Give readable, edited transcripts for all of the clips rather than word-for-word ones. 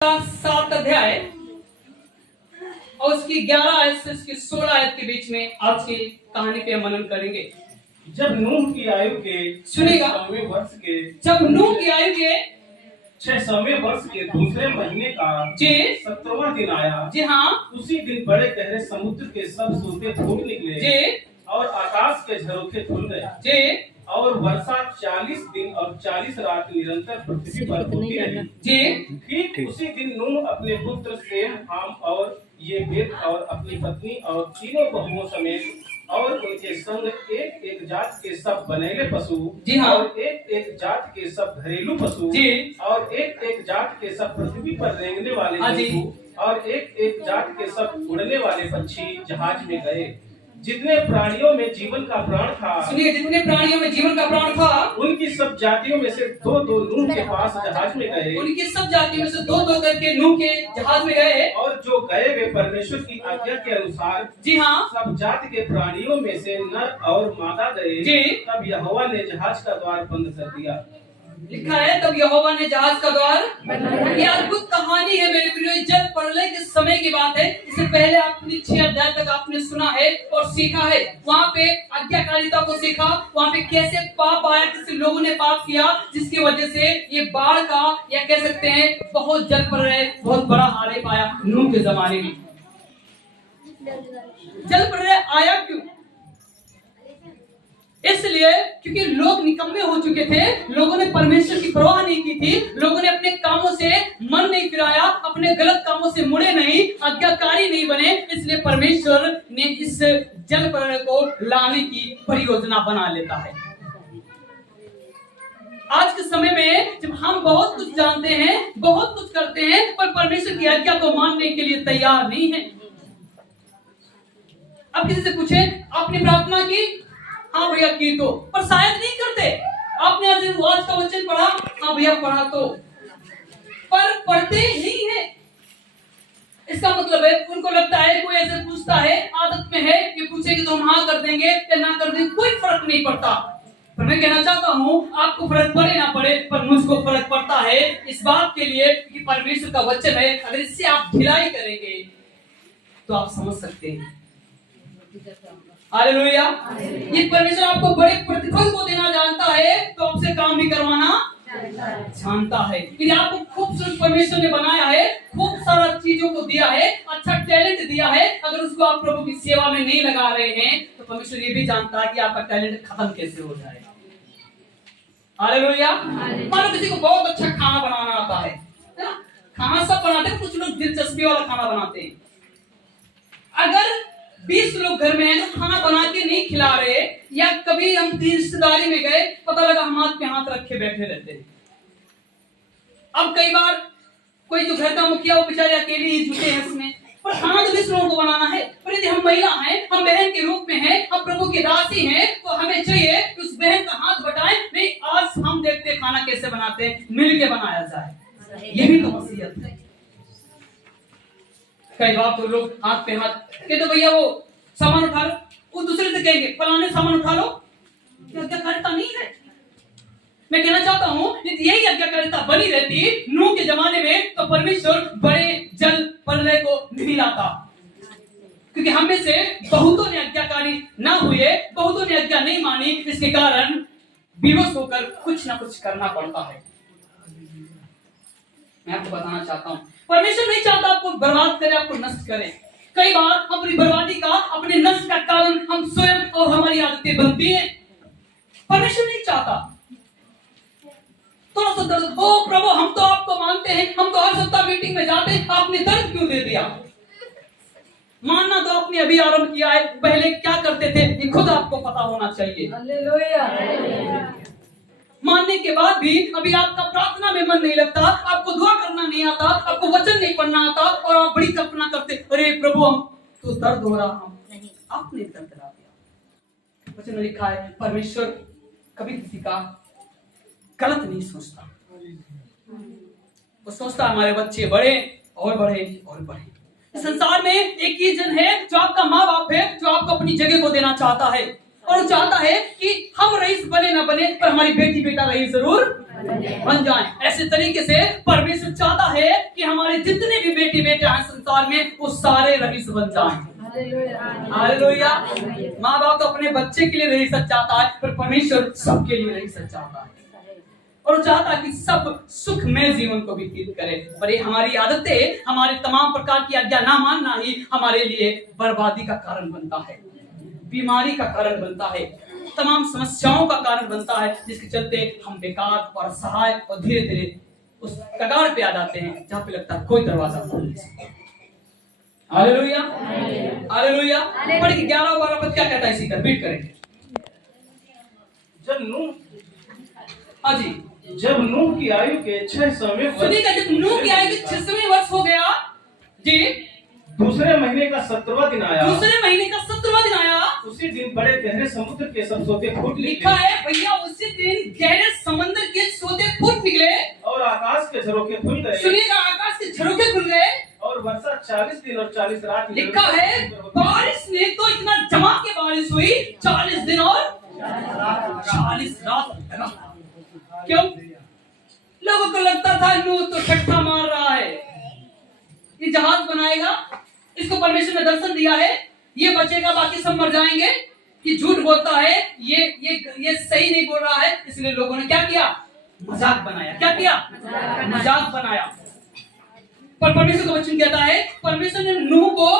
7 अध्याय और उसकी 11 आयत से उसकी 16 आयत के बीच में आज की कहानी पे मनन करेंगे। जब नूह की आयु के सुनेगा। 600वें वर्ष के जब नूह की आयु के 600वें वर्ष के दूसरे महीने का जी 17वां दिन आया, जी हाँ उसी दिन बड़े गहरे समुद्र के सब सोते फूट निकले जी और आकाश के झरोखे खुल गए जी और वर्षा 40 दिन और 40 रात निरंतर पृथ्वी पर होती रही। जी ठीक उसी दिन नूह अपने पुत्र सेम, हाम और येफेत और अपनी पत्नी और तीनों बहुओं समेत और उनके संग एक एक जात के सब बनेले पशु जी हाँ। और एक एक जात के सब घरेलू पशु जी। और एक एक जात के सब पृथ्वी पर रेंगने वाले हाँ जी। जंतु और एक एक जात के सब उड़ने वाले पक्षी जहाज में गए। जितने प्राणियों में जीवन का प्राण था, सुनिए, जितने प्राणियों में जीवन का प्राण था उनकी सब जातियों में से दो दो नूह के पास जहाज में गए उनकी सब जातियों में से दो दो करके नूह के जहाज में गए। और जो गए वे परमेश्वर की आज्ञा के अनुसार जी हाँ सब जाति के प्राणियों में से नर और मादा गए। जी। तब यहोवा ने जहाज का द्वार बंद कर दिया। लिखा है तब यहोवा ने जहाज का द्वार। ये अद्भुत कहानी है मेरे प्रियो, जल प्रलय के समय की बात है। इससे पहले आपने 6 अध्याय तक आपने सुना है और सीखा है। वहाँ पे आज्ञाकारिता को सीखा, वहाँ पे कैसे पाप आया, किसी लोगों ने पाप किया जिसकी वजह से ये बाढ़ का या कह सकते हैं बहुत जल प्रलय बहुत बड़ा हारे पाया नूह के जमाने में। जल प्रलय आया क्यों? इसलिए क्योंकि लोग निकम्मे हो चुके थे, लोगों ने परमेश्वर की परवाह नहीं की थी, लोगों ने अपने कामों से मन नहीं फिराया, अपने गलत कामों से मुड़े नहीं, आज्ञाकारी नहीं बने। इसलिए परमेश्वर ने इस जल प्रलय को लाने की परियोजना बना लेता है। आज के समय में जब हम बहुत कुछ जानते हैं, बहुत कुछ करते हैं, पर परमेश्वर की आज्ञा को मानने के लिए तैयार नहीं है। अब किसी से पूछे आपने प्रार्थना की? हाँ भैया की तो, पर शायद नहीं करते। आपने आज का वचन पढ़ा? हाँ भैया पढ़ा तो, पर पढ़ते नहीं है। इसका मतलब है उनको लगता है कोई ऐसे पूछता है, आदत में है कि पूछेगी तो हम हाँ कर देंगे या ना कर देंगे, कोई फर्क नहीं पड़ता। पर मैं कहना चाहता हूँ आपको फर्क पड़े ना पड़े, पर मुझको फर्क पड़ता है इस बात के लिए कि परमेश्वर का वचन है। अगर इससे आप ढिलाई करेंगे तो आप समझ सकते हैं। हालेलुया। ये परमेश्वर आपको बड़े प्रतिफल को देना जानता है तो आपसे काम भी करवाना जानता है। यदि आपको खूबसूरत परमेश्वर ने बनाया है, खूब सारा चीजों को दिया है, अच्छा टैलेंट दिया है, अगर उसको आप प्रभु की सेवा में नहीं लगा रहे हैं तो परमेश्वर ये भी जानता है कि आपका टैलेंट खत्म कैसे हो जाएगा। हालेलुया। मानो किसी को बहुत अच्छा खाना बनाना आता है ना? खाना सब बनाते हैं, कुछ लोग दिलचस्पी वाला खाना बनाते हैं। अगर 20 लोग घर में हैं तो खाना बना के नहीं खिला रहे, या कभी हम रिश्तेदारी में गए, पता लगा हम हाथ पे हाथ रखे बैठे रहते हैं। अब कई बार कोई जो घर का मुखिया वो बेचारे अकेले ही जुटे हैं इसमें, पर खाना तो 20 लोगों को बनाना है। पर यदि हम महिला हैं, हम बहन के रूप में हैं, हम प्रभु की दासी हैं, तो हमें चाहिए कि उस बहन का हाथ बटाएं। नहीं, आज हम देखते हैं खाना कैसे बनाते हैं, मिल के बनाया जाए। ये भी तो मसीहत है। कई बार तो लोग हाथ पे हाथ कहते तो भैया वो सामान उठा लो, वो दूसरे से कहेंगे फलाने सामान उठा लो। आज्ञाकारिता नहीं है। मैं कहना चाहता हूँ यदि यही आज्ञाकारिता बनी रहती नूह के जमाने में तो परमेश्वर बड़े जल प्रलय को नहीं लाता। क्योंकि हम में से बहुतों ने आज्ञाकारी ना हुए, बहुतों ने आज्ञा नहीं मानी, इसके कारण विवश होकर कुछ ना कुछ करना पड़ता है। मैं आपको बताना चाहता हूँ परमेश्वर नहीं चाहता आपको बर्बाद करे, आपको नष्ट करे। कई बार अपनी बर्बादी का, अपने नष्ट का कारण हम स्वयं और हमारी आदतें बनती हैं। परमेश्वर नहीं चाहता। थोड़ा सा दर्द, ओ प्रभु हम तो आपको मानते हैं, हम तो हर सप्ताह मीटिंग में जाते हैं, आपने दर्द क्यों दे दिया? मानना तो आपने अभी आरंभ किया है, पहले क्या करते थे ये खुद आपको पता होना चाहिए। हालेलुया। मानने के बाद भी अभी आपका प्रार्थना में मन नहीं लगता, आपको दुआ करना नहीं आता, आपको वचन नहीं पढ़ना आता, और आप बड़ी कल्पना करते, अरे प्रभु हम तो दर्द हो रहा, हम नहीं, आपने दर्द ला दिया। वचन में लिखा है परमेश्वर कभी किसी का गलत नहीं सोचता। वो सोचता हमारे बच्चे बढ़े और बढ़े और बढ़े। संसार में एक ही जन है जो आपका माँ बाप है, जो आपको अपनी जगह को देना चाहता है, और वो चाहता है कि हम रईस बने ना बने पर हमारी बेटी बेटा रईस जरूर बन जाएं। ऐसे तरीके से परमेश्वर चाहता है कि हमारे जितने भी बेटी बेटे हैं संसार में वो सारे रईस बन जाएं। हालेलुया। माँ बाप तो अपने बच्चे के लिए रईस चाहता है, पर परमेश्वर सबके लिए रईस चाहता है और वो चाहता है कि सब सुखमय जीवन को व्यतीत करे। पर ये हमारी आदतें, हमारे तमाम प्रकार की आज्ञा ना मानना ही हमारे लिए बर्बादी का कारण बनता है, बीमारी का कारण बनता है, तमाम समस्याओं का कारण बनता है, जिसके चलते हम बेकार और असहाय और धीरे धीरे उस कगार पे आ जाते हैं जहाँ पे लगता है कोई दरवाजा खोल नहीं सकता। Hallelujah, hallelujah. पढ़ के 11 और 12 पद क्या कहता है, इसी का रिपीट करेंगे। जब नूह हाँ जी, जब नूह की आयु के 600वें सुनिएगा, जब नूह की आयु के 600वें वर्ष हो गया जी, दूसरे महीने का 17वां दिन आया, दूसरे महीने का 17वां दिन आया, उसी दिन बड़े गहरे समुद्र के सब सोते फूट लिखा है भैया, उसी दिन गहरे समंदर के सोते फूट निकले और आकाश के झरोखे खुल गए। सुनिएगा, आकाश के झरोखे खुल गए और वर्षा 40 दिन और 40 रात लिखा है, बारिश ने तो इतना जमा के बारिश हुई 40 दिन और 40 रात लगा। क्यों? लोगों को लगता था नूह तो ठट्ठा मार रहा है, ये जहाज बनाएगा, इसको परमेश्वर ने दर्शन दिया है, ये बचेगा बाकी सब मर जाएंगे, कि झूठ बोलता है, ये सही नहीं बोल रहा है। इसलिए लोगों ने क्या किया, मजाक बनाया। क्या किया, मजाक बनाया। पर परमेश्वर का वचन कहता है, परमेश्वर ने नूह को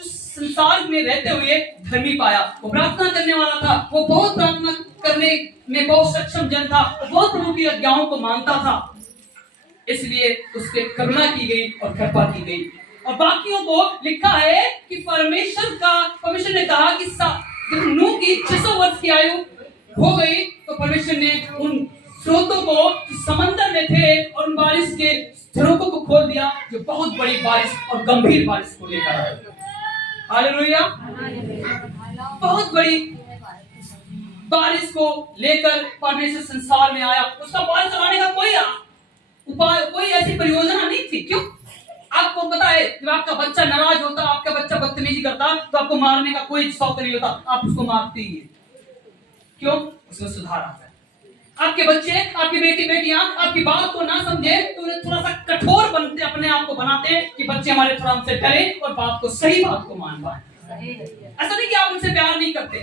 संसार में रहते हुए धर्मी पाया। वो प्रार्थना करने वाला था, वो बहुत प्रार्थना करने में बहुत सक्षम जन था, वो बहुत प्रभु की आज्ञाओं को मानता था, इसलिए उसके करुणा की गई और कृपा की गई। और बाकियों को लिखा है कि परमेश्वर ने कहा कि जब नूह की 600 वर्ष की आयु हो गई तो परमेश्वर ने उन स्रोतों को समंदर में थे और उन बारिश के झरोखों को खोल दिया, जो बहुत बड़ी बारिश और गंभीर बारिश को लेकर आए। हालेलुया। बहुत बड़ी बारिश को लेकर परमेश्वर संसार में आया। उसका बारिश चलाने का कोई उपाय, कोई ऐसी परियोजना नहीं थी। क्यों? आपको पता है, जब आपका बच्चा नाराज होता, आपका बच्चा बदतमीजी करता, तो आपको मारने का कोई शौक नहीं होता, आप उसको मारते ही हैं। क्यों? उसमें सुधार आता है। आपके बच्चे, आपकी बेटी बेटियां आपकी बात को ना समझे तो उन्हें थोड़ा सा कठोर बनते, अपने आप को बनाते हैं कि बच्चे हमारे थोड़ा हमसे डरे और बात को, सही बात को मान पाए। ऐसा नहीं कि आप उनसे प्यार नहीं करते,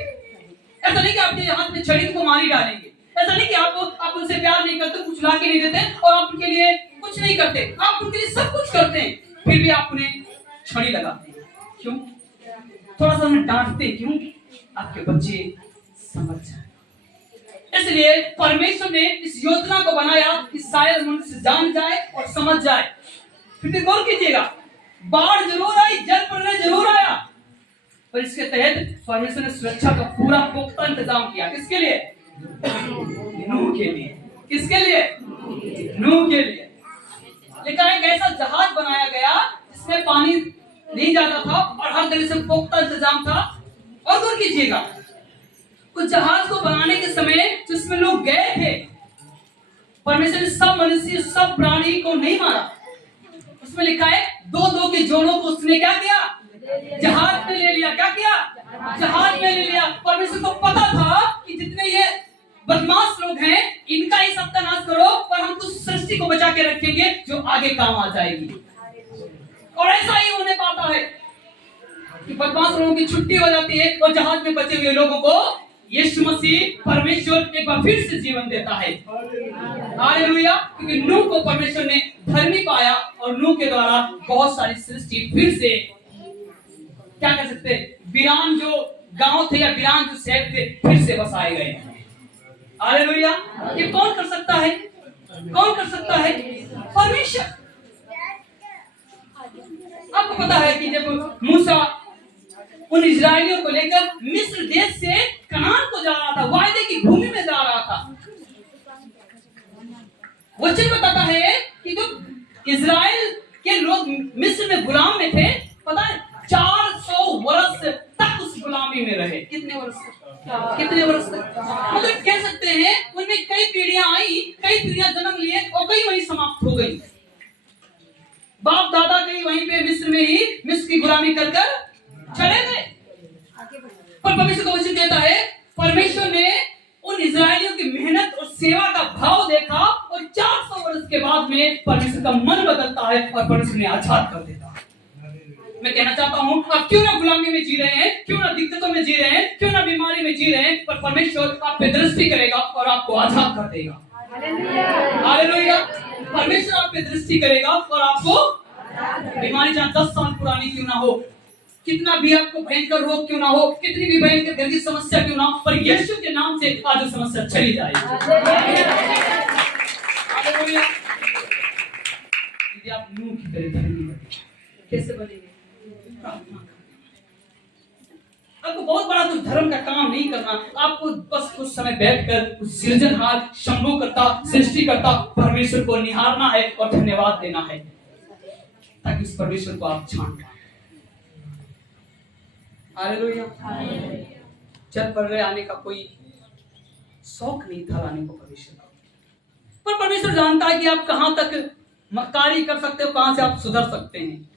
ऐसा नहीं कि आपके हाथ में छड़ी को मारी डालेंगे, ऐसा नहीं कि आप उनसे प्यार नहीं करते, कुछ ला के नहीं देते और आप उनके लिए कुछ नहीं करते, आप उनके लिए सब कुछ करते हैं, फिर भी आप उन्हें छड़ी लगाते हैं। क्यों? थोड़ा सा उन्हें डांटते। क्यों? आपके बच्चे समझ जाए। इसलिए परमेश्वर ने इस योजना को बनाया कि शायद मनुष्य जान जाए और समझ जाए। फिर गौर कीजिएगा, बाढ़ जरूर आई, जल प्रलय जरूर आया, पर इसके तहत परमेश्वर ने सुरक्षा का पूरा पुख्ता इंतजाम किया। किसके लिए? नूह के लिए। किसके लिए? नूह के लिए। लेकिन एक ऐसा जहाज बनाया गया जिसमें पानी नहीं जाता था और हर तरह से पुख्ता इंतजाम था। और गौर कीजिएगा, उस जहाज को बनाने के समय जिसमें लोग गए थे, परमेश्वर ने सब मनुष्य, सब प्राणी को नहीं मारा। उसमें लिखा है 2-2 के जोड़ों को उसने क्या किया? जहाज में ले लिया। क्या किया? जहाज में ले लिया। परमेश्वर को पता था कि जितने ये बदमाश लोग हैं, इनका ही सत्यानाश करो, पर हम तो सृष्टि को बचा के रखेंगे जो आगे काम आ जाएगी। और ऐसा ही होने पाता है कि बदमाश लोगों की छुट्टी हो जाती है और जहाज में बचे हुए लोगों को यीशु मसीह परमेश्वर एक बार फिर से जीवन देता है। हालेलुया। क्योंकि नूह को परमेश्वर ने धर्मी पाया और नूह के द्वारा बहुत सारी सृष्टि फिर से, क्या कह सकते हैं, वीरान जो गांव थे या वीरान जो शहर थे, फिर से बसाए गए। हालेलुया। ये कौन कर सकता है? कौन कर सकता है? परमेश्वर। आपको पता है कि जब मूसा उन इजरायलियों को लेकर मिस्र देश से कनान को जा रहा था, वायदे की भूमि में जा रहा था, वचन बताता है कि जो इजराइल के लोग मिस्र में गुलाम में थे, पता है 400 वर्ष तक उस गुलामी में रहे। कितने वर्ष तक? मतलब कह सकते हैं उनमें कई पीढ़ियां आई, कई पीढ़ियां जन्म लिए और कई वहीं समाप्त हो गई। बाप दादा कई वहीं पे मिस्र में ही मिस्र की गुलामी कर चले गए। पर परमेश्वर का वचन कहता है, परमेश्वर ने उन इजरायलियों की मेहनत और सेवा का भाव देखा उसके बाद में परमेश्वर का मन बदलता है और परमेश्वर ने आजाद कर देता है। मैं कहना चाहता हूँ, आप क्यों ना गुलामी में जी रहे हैं, क्यों ना दिक्कतों में जी रहे हैं, क्यों ना बीमारी में जी रहे हैं, पर परमेश्वर आप पे दृष्टि करेगा और आपको आजाद कर देगा। हालेलुया। परमेश्वर आप पे दृष्टि करेगा और आपको, बीमारी चाहे 10 साल पुरानी क्यों ना हो, कितना भी आपको भयंकर रोग क्यों ना हो, कितनी भी भयंकर गंदी समस्या क्यों ना हो, पर यीशु के नाम से आज वो समस्या चली जाएगी। हालेलुया। यदि आप मुंह की तरह धर्मी बने, कैसे बनेंगे? प्रार्थना करना। आपको बहुत बड़ा कुछ धर्म का काम नहीं करना, आपको बस कुछ समय बैठकर उस सृजनहार, शंभुकर्ता, सृष्टिकर्ता परमेश्वर को निहारना है और धन्यवाद देना है, ताकि उस परमेश्वर को आप जान पाएं। हालेलुया। जल पर आने का कोई शौक नहीं था लाने को परमेश्वर का, पर परमेश्वर जानता है कि आप कहां तक मक्कारी कर सकते हो, कहां से आप सुधर सकते हैं।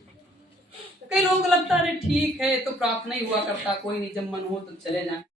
कई लोगों को लगता है अरे ठीक है तो प्रार्थना ही हुआ करता, कोई नहीं, जब मन हो तो चले जाएं।